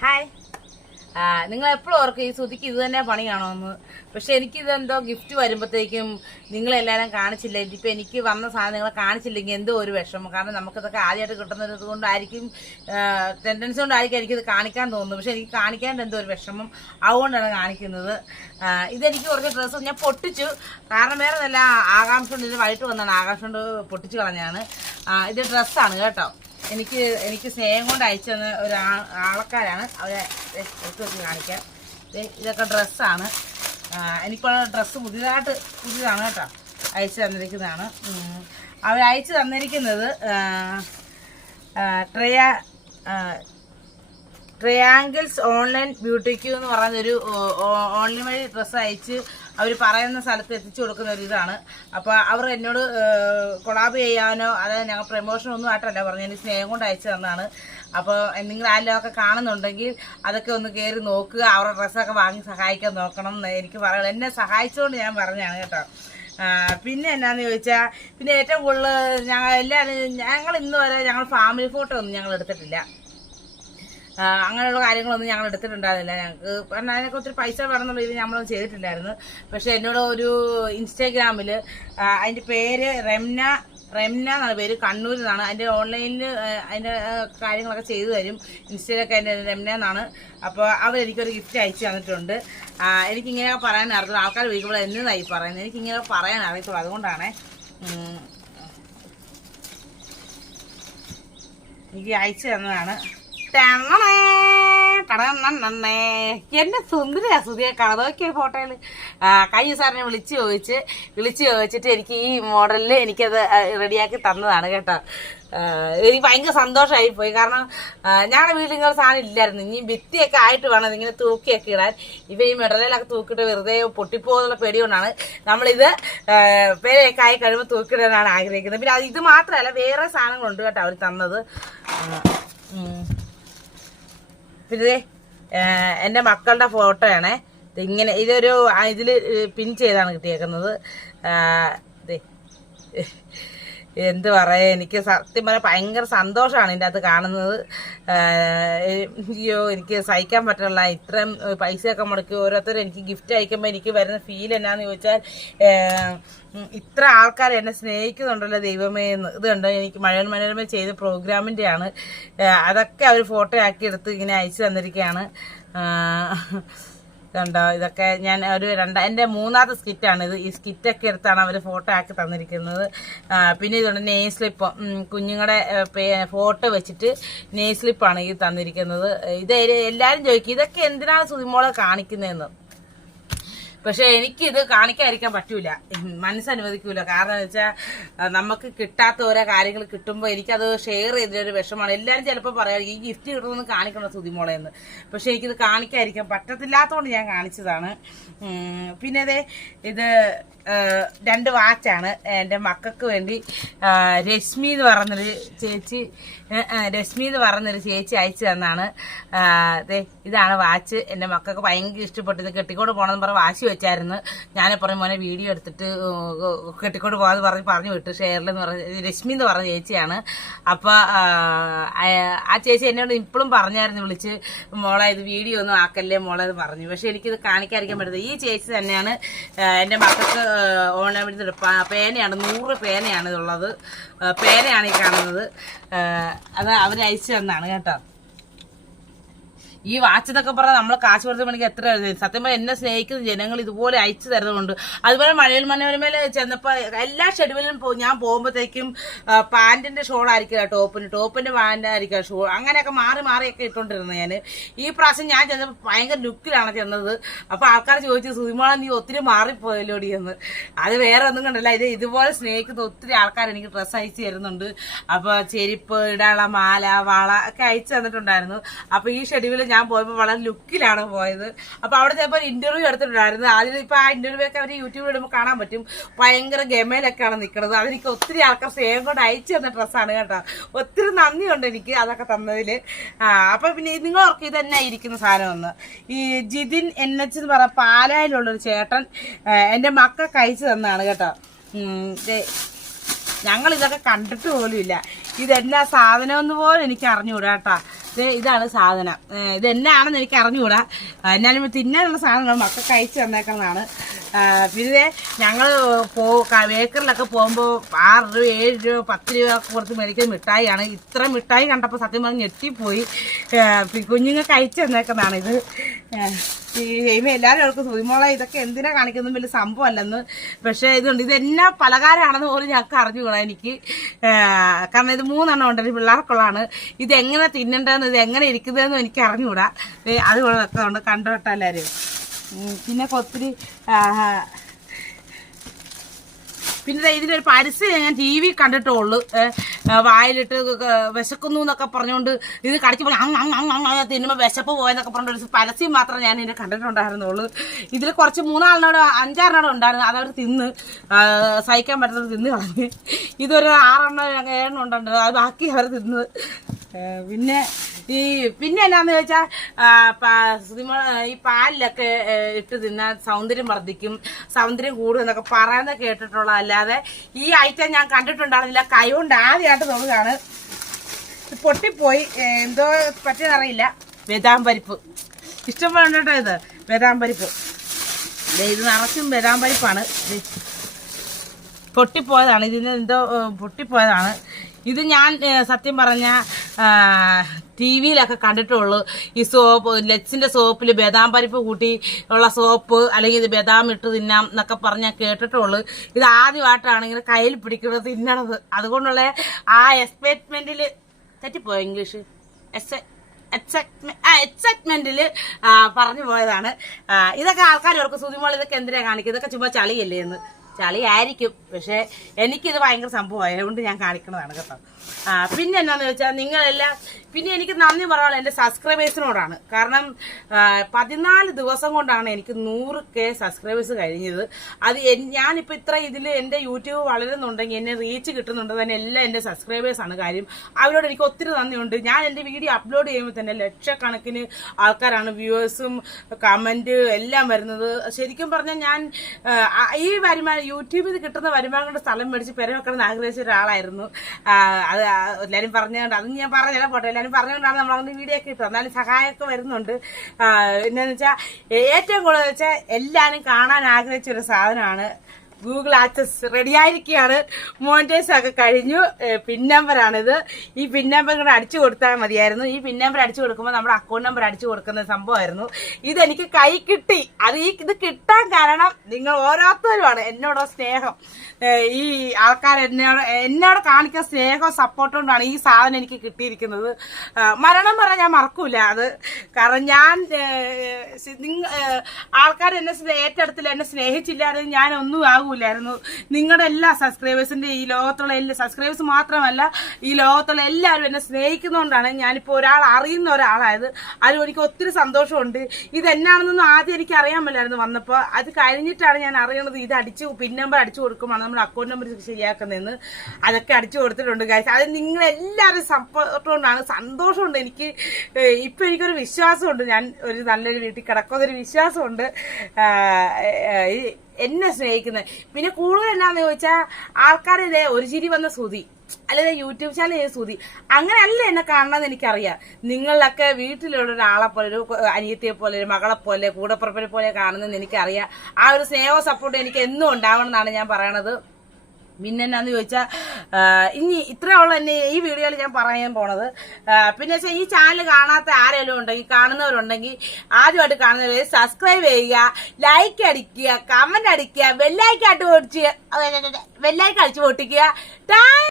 Hi നിങ്ങൾ എപ്പോഴും ഓർക്കും ഈ സുതിക്ക് ഇത് തന്നെ പണിയാണോന്ന്. പക്ഷെ എനിക്ക് എന്തോ ഗിഫ്റ്റ് വരുമ്പോഴത്തേക്കും നിങ്ങളെല്ലാവരും കാണിച്ചില്ല? ഇതിപ്പോൾ എനിക്ക് വന്ന സാധനം നിങ്ങളെ കാണിച്ചില്ലെങ്കിൽ എന്തോ ഒരു വിഷമം. കാരണം നമുക്കിതൊക്കെ ആദ്യമായിട്ട് കിട്ടുന്നത് കൊണ്ടായിരിക്കും ടെൻഡൻസി കൊണ്ടായിരിക്കും എനിക്കിത് കാണിക്കാൻ തോന്നുന്നു പക്ഷെ എനിക്ക് കാണിക്കാണ്ട് എന്തോ ഒരു വിഷമം അതുകൊണ്ടാണ് കാണിക്കുന്നത്. ഇതെനിക്ക് കുറച്ച് ഡ്രസ്സ് ഞാൻ പൊട്ടിച്ചു. കാരണം വേറെ നല്ല ആകാംക്ഷ കൊണ്ട് ഇത് വൈകിട്ട് വന്നാണ്. ആകാംക്ഷ കൊണ്ട് പൊട്ടിച്ചു കളഞ്ഞാണ്. ഇത് ഡ്രസ്സാണ് കേട്ടോ. എനിക്ക് എനിക്ക് സ്നേഹം കൊണ്ട് അയച്ചു തന്ന ഒരു ആളക്കാരാണ്. അവരെ എടുത്തു വെച്ച് കാണിക്കാം. ദേ ഇതൊക്കെ ഡ്രസ്സാണ് എനിക്കുള്ള ഡ്രസ്സ് പുതിയതായിട്ട് പുതിയതാണ് കേട്ടോ. അയച്ചു തന്നിരിക്കുന്നതാണ്. അവർ അയച്ചു തന്നിരിക്കുന്നത് ട്രയ ട്രയാങ്കിൾസ് ഓൺലൈൻ ബ്യൂട്ടിക്ക് എന്ന് പറയുന്നൊരു ഓൺലൈൻ വഴി ഡ്രസ്സ് അയച്ച് അവർ പറയുന്ന സ്ഥലത്ത് എത്തിച്ചു കൊടുക്കുന്ന ഒരു ഇതാണ്. അപ്പോൾ അവർ എന്നോട് കൊളാബ് ചെയ്യാനോ അതായത് ഞങ്ങൾ പ്രൊമോഷൻ ഒന്നും ആയിട്ടല്ല പറഞ്ഞു എനിക്ക് സ്നേഹം കൊണ്ട് അയച്ചു തന്നാണ് അപ്പോൾ നിങ്ങൾ ആരെല്ലാം ഒക്കെ കാണുന്നുണ്ടെങ്കിൽ അതൊക്കെ ഒന്ന് കയറി നോക്കുക അവരുടെ ഡ്രസ്സൊക്കെ വാങ്ങി സഹായിക്കാൻ നോക്കണം എന്ന് എനിക്ക് പറയുന്നത് എന്നെ സഹായിച്ചുകൊണ്ട് ഞാൻ പറഞ്ഞതാണ് കേട്ടോ. പിന്നെ എന്നാന്ന് ചോദിച്ചാൽ പിന്നെ ഏറ്റവും കൂടുതൽ ഞങ്ങൾ എല്ലാവരും ഞങ്ങൾ ഇന്ന് വരെ ഞങ്ങൾ ഫാമിലി ഫോട്ടോ ഒന്നും ഞങ്ങൾ എടുത്തിട്ടില്ല. അങ്ങനെയുള്ള കാര്യങ്ങളൊന്നും ഞങ്ങൾ എടുത്തിട്ടുണ്ടായിരുന്നില്ല. ഞങ്ങൾക്ക് കാരണം അതിനൊക്കെ ഒത്തിരി പൈസ വേണമെന്നുള്ള രീതിയിൽ നമ്മളൊന്നും ചെയ്തിട്ടില്ലായിരുന്നു. പക്ഷെ എന്നോട് ഒരു ഇൻസ്റ്റാഗ്രാമിൽ അതിന്റെ പേര് റെംന റെംന എന്നാണ് പേര് കണ്ണൂരിൽ നിന്നാണ്. അതിന്റെ ഓൺലൈനിൽ അതിന്റെ കാര്യങ്ങളൊക്കെ ചെയ്തു തരും. ഇൻസ്റ്റയിലൊക്കെ അതിന്റെ റെംന എന്നാണ്. അപ്പോൾ അവർ എനിക്കൊരു ഗിഫ്റ്റ് അയച്ചു തന്നിട്ടുണ്ട്. എനിക്കിങ്ങനെ പറയാൻ അറിയില്ല ആൾക്കാർ വിളിക്കുമ്പോൾ എന്നതായി പറയുന്നത്? എനിക്കിങ്ങനെ പറയാൻ അറിയത്തുള്ളൂ. അതുകൊണ്ടാണ് എനിക്ക് അയച്ചു തന്നതാണ്. എന്നെ സുന്ദരിയാ സുധിയെ കഥോക്കിയ ഫോട്ടോയിൽ ഫോട്ടോയിൽ? കൈ സാറിനെ വിളിച്ചു ചോദിച്ച് വിളിച്ചു ചോദിച്ചിട്ട് എനിക്ക് ഈ മോഡലിൽ എനിക്കത് റെഡിയാക്കി തന്നതാണ് കേട്ടോ. എനിക്ക് ഭയങ്കര സന്തോഷമായി പോയി. കാരണം ഞങ്ങളുടെ വീട്ടിൽ ഇങ്ങനെ സാധനം ഇല്ലായിരുന്നു. ഇനി ഭിത്തിയൊക്കെ ആയിട്ട് വേണം ഇതിങ്ങനെ തൂക്കിയൊക്കെ ഇടാൻ. ഇവ ഈ മെഡലിലൊക്കെ തൂക്കിയിട്ട് വെറുതെ പൊട്ടിപ്പോകുന്നുള്ള പേടി കൊണ്ടാണ് നമ്മളിത് പേരെയൊക്കെ ആയി കഴിയുമ്പോൾ തൂക്കിയിടാനാണ് ആഗ്രഹിക്കുന്നത്. പിന്നെ ഇത് മാത്രമല്ല വേറെ സാധനങ്ങളുണ്ട് കേട്ടോ അവർ തന്നത്. പിന്നെ എന്റെ മക്കളുടെ ഫോട്ടോയാണേ. ഇങ്ങനെ ഇതൊരു ഇതിൽ പിൻ ചെയ്താണ് കിട്ടിയേക്കുന്നത്. എന്ത് പറയാ എനിക്ക് സത്യം പറയാൻ ഭയങ്കര സന്തോഷമാണ് ഇതിന്റെ അകത്ത് കാണുന്നത് അയ്യോ എനിക്ക് സഹിക്കാൻ പറ്റില്ല ഇത്രയും പൈസയൊക്കെ മുടക്കി ഓരോരുത്തരും എനിക്ക് ഗിഫ്റ്റ് അയക്കുമ്പോൾ എനിക്ക് വരുന്ന ഫീൽ എന്നാന്ന് ചോദിച്ചാൽ ഇത്ര ആൾക്കാർ എന്നെ സ്നേഹിക്കുന്നുണ്ടല്ലോ ദൈവമേ എന്ന്. ഇത് കണ്ടോ? എനിക്ക് മഴയൻ മനോരമ ചെയ്ത പ്രോഗ്രാമിന്റെയാണ് അതൊക്കെ അവർ ഫോട്ടോ ആക്കി എടുത്ത് ഇങ്ങനെ അയച്ചു തന്നിരിക്കുകയാണ് കണ്ടോ ഇതൊക്കെ ഞാൻ ഒരു രണ്ട എന്റെ മൂന്നാമത്തെ സ്കിറ്റാണ് ഇത്. ഈ സ്കിറ്റൊക്കെ എടുത്താണ് അവർ ഫോട്ടോ ആക്കി തന്നിരിക്കുന്നത്. പിന്നെ ഇതുണ്ട് നെയ് സ്ലിപ്പ് കുഞ്ഞുങ്ങളുടെ ഫോട്ടോ വെച്ചിട്ട് നെയ് സ്ലിപ്പാണ് ഈ തന്നിരിക്കുന്നത്. ഇത് എല്ലാവരും ചോദിക്കും ഇതൊക്കെ എന്തിനാണ് സുതിമോളെ കാണിക്കുന്നതെന്ന്? പക്ഷെ എനിക്കിത് കാണിക്കാതിരിക്കാൻ പറ്റൂല. മനസ്സനുവദിക്കൂല. കാരണം വെച്ചാൽ നമുക്ക് കിട്ടാത്ത ഓരോ കാര്യങ്ങൾ കിട്ടുമ്പോൾ എനിക്കത് ഷെയർ ചെയ്തൊരു വിഷമാണ് എല്ലാവരും ചിലപ്പോൾ പറയാം ഈ ഗിഫ്റ്റ് കിട്ടുമെന്ന് കാണിക്കണം സുതിമോളെ എന്ന്? പക്ഷെ എനിക്കിത് കാണിക്കാതിരിക്കാൻ പറ്റത്തില്ലാത്തതുകൊണ്ട് ഞാൻ കാണിച്ചതാണ്. പിന്നെ അതെ ഇത് രണ്ട് വാച്ചാണ്. എന്റെ മക്കൾക്ക് വേണ്ടി രശ്മി എന്ന് പറഞ്ഞൊരു ചേച്ചി രശ്മി എന്ന് പറഞ്ഞൊരു ചേച്ചി അയച്ചു തന്നാണ്. അതെ ഇതാണ് വാച്ച്. എന്റെ മക്കൾക്ക് ഭയങ്കര ഇഷ്ടപ്പെട്ടു. ഇത് കെട്ടിക്കൊണ്ട് പോകണമെന്ന് പറഞ്ഞ് വാശി വെച്ചായിരുന്നു. ഞാൻ പറഞ്ഞു മോനെ വീഡിയോ എടുത്തിട്ട് കെട്ടിക്കോട് പോകാമെന്ന് പറഞ്ഞ് പറഞ്ഞു വിട്ടു. ഷെയറിൽ എന്ന് പറഞ്ഞ രശ്മി എന്ന് പറഞ്ഞ ചേച്ചിയാണ്. അപ്പോൾ ആ ചേച്ചി എന്നോട് ഇപ്പോഴും പറഞ്ഞായിരുന്നു വിളിച്ച് മോളെ ഇത് വീഡിയോ ഒന്നും ആക്കല്ലേ മോളെ എന്ന് പറഞ്ഞു. പക്ഷെ എനിക്കിത് കാണിക്കാതിരിക്കാൻ പറ്റുന്നത് ഈ ചേച്ചി തന്നെയാണ് എന്റെ മക്കൾക്ക് വേണ്ടി പേനയാണ് നൂറ് പേനയാണ് ഇതുള്ളത്. പേനയാണ് ഈ കാണുന്നത്. അത് അവർ അയച്ചു തന്നാണ് കേട്ടോ. ഈ വാച്ച് എന്നൊക്കെ പറഞ്ഞാൽ നമ്മളെ കാശ് കൊടുത്ത മണിക്ക് എത്ര സത്യം പറഞ്ഞാൽ എന്നെ സ്നേഹിക്കുന്ന ജനങ്ങൾ ഇതുപോലെ അയച്ചു തരുന്നുണ്ട് അതുപോലെ മഴയിൽ മനോരമയിൽ ചെന്നപ്പോൾ എല്ലാ ഷെഡ്യൂളിലും ഞാൻ പോകുമ്പോഴത്തേക്കും പാന്റിന്റെ ഷോൾ ആയിരിക്കില്ല ടോപ്പിന്. ടോപ്പിന്റെ പാന്റ് ആയിരിക്കില്ല ഷോ അങ്ങനെയൊക്കെ മാറി മാറിയൊക്കെ ഇട്ടുകൊണ്ടിരുന്നത് ഞാൻ ഈ പ്രാവശ്യം ഞാൻ ചെന്നപ്പോൾ ഭയങ്കര ലുക്കിലാണ് ചെന്നത്. അപ്പോൾ ആൾക്കാർ ചോദിച്ചു സുതിമോള നീ ഒത്തിരി മാറിപ്പോയല്ലോടി എന്ന്. അത് വേറെ ഒന്നും കണ്ടല്ല. ഇത് ഇതുപോലെ സ്നേഹിക്കുന്ന ഒത്തിരി ആൾക്കാർ എനിക്ക് ഡ്രസ്സ് അയച്ചു തരുന്നുണ്ട്. അപ്പോൾ ചെരിപ്പ് ഇടാനുള്ള മാല വള ഒക്കെ അയച്ചു തന്നിട്ടുണ്ടായിരുന്നു. അപ്പോൾ ഈ ഷെഡ്യൂളിൽ ഞാൻ പോയപ്പോൾ വളരെ ലുക്കിലാണ് പോയത്. അപ്പോൾ അവിടെ ചിലപ്പോൾ ഇന്റർവ്യൂ എടുത്തിട്ടുണ്ടായിരുന്നു. ആദ്യം ഇപ്പോൾ ആ ഇന്റർവ്യൂ ഒക്കെ അവർ യൂട്യൂബിൽ ഇടുമ്പോൾ കാണാൻ പറ്റും. ഭയങ്കര ഗമയിലൊക്കെയാണ് നിൽക്കുന്നത് അതെനിക്ക് ഒത്തിരി ആൾക്കാർ സ്നേഹം കൊണ്ട് അയച്ചു തന്ന ഡ്രസ്സാണ് കേട്ടോ. ഒത്തിരി നന്ദിയുണ്ട് എനിക്ക് അതൊക്കെ തന്നതിൽ അപ്പോൾ പിന്നെ നിങ്ങൾ ഓർക്ക് ഇത് തന്നെ ഇരിക്കുന്ന സാധനമൊന്ന് ഈ ജിതിൻ എൻ എച്ച് എന്ന് പറഞ്ഞ പാലായിലുള്ളൊരു ചേട്ടൻ എന്റെ മക്കൾക്ക് അയച്ചു തന്നതാണ് കേട്ടോ. ഞങ്ങൾ ഇതൊക്കെ കണ്ടിട്ട് പോലും ഇല്ല. ഇതെന്നാ സാധനമെന്ന് പോലും എനിക്ക് അറിഞ്ഞുകൂടാ കേട്ടാ. ദേ ഇതാണ് സാധനം. ഇത് എന്നാണെന്ന് എനിക്ക് അറിഞ്ഞുകൂടാ. എന്നാലും തിന്നാനുള്ള സാധനങ്ങൾ മക്കൾക്ക് അയച്ചു തന്നേക്കുന്നതാണ്. പിന്നെ ഞങ്ങൾ പോ ബേക്കറിലൊക്കെ പോകുമ്പോൾ ആറ് രൂപ ഏഴ് രൂപ പത്ത് രൂപ കൊടുത്ത് മേടിക്കുന്ന മിഠായിയാണ്. ഇത്ര മിഠായി കണ്ടപ്പോൾ സത്യം പറഞ്ഞ് ഞെട്ടിപ്പോയി. കുഞ്ഞുങ്ങൾക്ക് അയച്ചു ഇത് ചെയ്യുമ്പോൾ എല്ലാവരും അവർക്ക് സുതിമോളെ ഇതൊക്കെ എന്തിനാ കാണിക്കുന്നു വലിയ സംഭവമല്ലെന്ന്. പക്ഷേ ഇതുണ്ട്. ഇത് എന്നാ പലകാരമാണെന്ന് പോലും ഞങ്ങൾക്ക് അറിഞ്ഞു കൂടാ എനിക്ക്. കാരണം ഇത് മൂന്നെണ്ണം ഉണ്ട്. പിള്ളേർക്കുള്ളതാണ്. ഇത് എങ്ങനെ തിന്നണ്ടതെന്ന് ഇത് എങ്ങനെ ഇരിക്കുന്നതെന്നും എനിക്ക് അറിഞ്ഞുകൂടാ അതുപോലെ അത് ഒക്കെ ഉണ്ട്. കണ്ടോട്ടെ എല്ലാവരും പിന്നെ ഒത്തിരി പിന്നെ ഇതിലൊരു പരസ്യം ഞാൻ ടി വി കണ്ടിട്ടുള്ളൂ വായിലിട്ട് വിശക്കുന്നു എന്നൊക്കെ പറഞ്ഞുകൊണ്ട് ഇത് കടിച്ചു പോയി അങ്ങ് അങ്ങ് അങ്ങ് അങ്ങ് തിന്നുമ്പോൾ വിശപ്പ് പോയെന്നൊക്കെ പറഞ്ഞിട്ട് ഒരു പരസ്യം മാത്രം ഞാൻ ഇതിനെ കണ്ടിട്ടുണ്ടായിരുന്നുള്ളൂ. ഇതിൽ കുറച്ച് മൂന്നാളിനോട് അഞ്ചാറിനോട് ഉണ്ടായിരുന്നു. അതവർ തിന്ന് സഹിക്കാൻ പറ്റുന്നത് തിന്ന് കളഞ്ഞ്. ഇതൊരു ആറെണ്ണം ഏഴെണ്ണം ഉണ്ടുണ്ട് അത് ബാക്കി അവർ തിന്ന്. പിന്നെ ഈ പിന്നെ എന്നാന്ന് ചോദിച്ചാൽ ഈ പാലിലൊക്കെ ഇട്ട് തിന്നാൽ സൗന്ദര്യം വർദ്ധിക്കും സൗന്ദര്യം കൂടും എന്നൊക്കെ കേട്ടിട്ടുള്ള അല്ലാതെ ഈ ഐറ്റം ഞാൻ കണ്ടിട്ടുണ്ടായിരുന്നില്ല. കൈ കൊണ്ട് ആദ്യമായിട്ട് തോന്നുകയാണ് പൊട്ടിപ്പോയി. എന്തോ പറ്റിയതറിയില്ല. ബദാം പരിപ്പ് ഇഷ്ടംപോലെ ഉണ്ട് ഇത്. ബദാം പരിപ്പ് ദേ ഇത് നിറച്ചും ബദാം പരിപ്പാണ് ദേ. പൊട്ടിപ്പോയതാണ്. ഇതിന് എന്തോ പൊട്ടിപ്പോയതാണ്. ഇത് ഞാൻ സത്യം പറഞ്ഞ ടി വിയിലൊക്കെ കണ്ടിട്ടുള്ളൂ. ഈ സോപ്പ് ലെറ്റ്സിന്റെ സോപ്പിൽ ബദാം പരിപ്പ് കൂട്ടി ഉള്ള സോപ്പ് അല്ലെങ്കിൽ ഇത് ബദാം ഇട്ട് തിന്നാം എന്നൊക്കെ പറഞ്ഞാൽ കേട്ടിട്ടുള്ളു. ഇത് ആദ്യമായിട്ടാണ് ഇങ്ങനെ കയ്യിൽ പിടിക്കുന്നത് തിന്നണത്. അതുകൊണ്ടുള്ള ആ എക്സ്പെക്ട്മെന്റിൽ തെറ്റിപ്പോയോ ഇംഗ്ലീഷ്? എസ് എക്സൈറ്റ്മെന്റിൽ പറഞ്ഞു പോയതാണ്. ഇതൊക്കെ ആൾക്കാർ ഓർക്ക്. സുതിമോൾ ഇതൊക്കെ എന്തിനാ കാണിക്കുക ഇതൊക്കെ ചുമ്മാ ചളിയല്ലേ എന്ന്. ചളി ആയിരിക്കും പക്ഷെ എനിക്കിത് ഭയങ്കര സംഭവം. അതുകൊണ്ട് ഞാൻ കാണിക്കുന്നതാണ് കേട്ടോ. പിന്നെ എന്നാന്ന് വെച്ചാൽ നിങ്ങളെല്ലാം പിന്നെ എനിക്ക് നന്ദി പറയാനുള്ള എന്റെ സബ്സ്ക്രൈബേഴ്സിനോടാണ് കാരണം പതിനാല് ദിവസം കൊണ്ടാണ് എനിക്ക് നൂറ് കെ സബ്സ്ക്രൈബേഴ്സ് കഴിഞ്ഞത്. അത് ഞാനിപ്പോ ഇത്ര ഇതിൽ എന്റെ യൂട്യൂബ് വളരുന്നുണ്ടെങ്കിൽ എന്നെ റീച്ച് കിട്ടുന്നുണ്ടെങ്കിൽ തന്നെ എല്ലാം എന്റെ സബ്സ്ക്രൈബേഴ്സാണ് കാര്യം. അവരോട് എനിക്ക് ഒത്തിരി നന്ദിയുണ്ട്. ഞാൻ എന്റെ വീഡിയോ അപ്ലോഡ് ചെയ്യുമ്പോൾ തന്നെ ലക്ഷക്കണക്കിന് ആൾക്കാരാണ് വ്യൂവേഴ്സും കമന്റ് എല്ലാം വരുന്നത്. ശരിക്കും പറഞ്ഞാൽ ഞാൻ ഈ വരുമാനം യൂട്യൂബിൽ കിട്ടുന്ന വരുമാനം കൊണ്ട് സ്ഥലം മേടിച്ച് പെര വെക്കണം എന്ന് ആഗ്രഹിച്ച ഒരാളായിരുന്നു. അത് എല്ലാവരും പറഞ്ഞുകൊണ്ട് അത് ഞാൻ പറഞ്ഞല്ല പോട്ടെ എല്ലാവരും പറഞ്ഞുകൊണ്ടാണ് നമ്മൾ അങ്ങനെ വീഡിയോ ഒക്കെ ഇട്ടത്. എന്നാലും സഹായമൊക്കെ വരുന്നുണ്ട്. ആ, എന്നാന്ന് വെച്ചാൽ ഏറ്റവും കൂടുതൽ വെച്ചാൽ എല്ലാവരും കാണാൻ ആഗ്രഹിച്ച ഒരു സാധനമാണ് ഗൂഗിൾ ആക്സസ് റെഡി ആയിരിക്കുകയാണ്. മോണിറ്റൈസ് ഒക്കെ കഴിഞ്ഞു. പിൻ നമ്പറാണിത് ഈ പിൻ നമ്പർ കൂടെ അടിച്ചു കൊടുത്താൽ മതിയായിരുന്നു. ഈ പിൻ നമ്പർ അടിച്ചു കൊടുക്കുമ്പോൾ നമ്മുടെ അക്കൗണ്ട് നമ്പർ അടിച്ചു കൊടുക്കുന്ന സംഭവമായിരുന്നു. ഇതെനിക്ക് കൈ കിട്ടി. അത് ഈ ഇത് കിട്ടാൻ കാരണം നിങ്ങൾ ഓരോരുത്തരുമാണ്. എന്നോടോ സ്നേഹം. ഈ ആൾക്കാർ എന്നോട് എന്നോട് കാണിക്കുന്ന സ്നേഹവും സപ്പോർട്ടും കൊണ്ടാണ് ഈ സാധനം എനിക്ക് കിട്ടിയിരിക്കുന്നത്. മരണം പറഞ്ഞാൽ ഞാൻ മറക്കൂല അത്. കാരണം ഞാൻ ആൾക്കാർ എന്നെ ഏറ്റെടുത്തില്ല എന്നെ സ്നേഹിച്ചില്ലാതെ ഞാനൊന്നും ഒന്നും ആകൂലായിരുന്നു നിങ്ങളുടെ എല്ലാ സബ്സ്ക്രൈബേഴ്സിന്റെ ഈ ലോകത്തുള്ള എല്ലാ സബ്സ്ക്രൈബേഴ്സ് മാത്രമല്ല ഈ ലോകത്തുള്ള എല്ലാവരും എന്നെ സ്നേഹിക്കുന്നതുകൊണ്ടാണ് ഞാനിപ്പോൾ ഒരാൾ അറിയുന്ന ഒരാളായത്. അതിൽ എനിക്ക് ഒത്തിരി സന്തോഷമുണ്ട്. ഇത് എന്നാണെന്നൊന്നും ആദ്യം എനിക്ക് അറിയാൻ പറ്റില്ലായിരുന്നു വന്നപ്പോൾ അത് കഴിഞ്ഞിട്ടാണ് ഞാൻ അറിയണത് ഇത് അടിച്ച് പിൻ നമ്പർ അടിച്ചു കൊടുക്കുമ്പോൾ നമ്മൾ അക്കൗണ്ട് നമ്പർ ശരിയാക്കുന്നതെന്ന്. അതൊക്കെ അടിച്ചു കൊടുത്തിട്ടുണ്ട് കാര്യം അത് നിങ്ങളെല്ലാവരും സപ്പോർട്ട് കൊണ്ടാണ്. സന്തോഷമുണ്ട് എനിക്ക്. ഇപ്പം എനിക്കൊരു വിശ്വാസമുണ്ട്. ഞാൻ ഒരു നല്ലൊരു വീട്ടിൽ കിടക്കുന്നൊരു വിശ്വാസമുണ്ട്. ഈ എന്നെ സ്നേഹിക്കുന്നത് പിന്നെ കൂടുതൽ എന്നാന്ന് ചോദിച്ചാൽ ആൾക്കാർ ഇതേ ഒരു ചിരി വന്ന ശ്രുതി അല്ലെ യൂട്യൂബ് ചാനൽ ചെയ്ത ശ്രുതി അങ്ങനെയല്ല എന്നെ കാണണമെന്ന് എനിക്കറിയാം. നിങ്ങളിലൊക്കെ വീട്ടിലുള്ള ഒരാളെ പോലെ ഒരു അനിയത്തിയെ പോലെ ഒരു മകളെ പോലെ കൂടപ്പുറപ്പിനെ പോലെ കാണുന്നതെന്ന് എനിക്കറിയാം. ആ ഒരു സ്നേഹവും സപ്പോർട്ടും എനിക്ക് എന്നും ഉണ്ടാവണം എന്നാണ് ഞാൻ പറയണത്. പിന്നെ എന്നാന്ന് ചോദിച്ചാൽ ഇനി ഇത്രയുള്ള എന്നെ ഈ വീഡിയോയിൽ ഞാൻ പറയാൻ പോണത്. പിന്നെ വെച്ചാൽ ഈ ചാനൽ കാണാത്ത ആരെങ്കിലും ഉണ്ടെങ്കിൽ കാണുന്നവരുണ്ടെങ്കിൽ ആദ്യമായിട്ട് കാണുന്നവർ സബ്സ്ക്രൈബ് ചെയ്യുക ലൈക്ക് അടിക്കുക കമന്റ് അടിക്കുക ബെല്ലൈക്ക് ഓടിച്ച് ബെല്ലൈക്ക് അടിച്ച് പൊട്ടിക്കുക.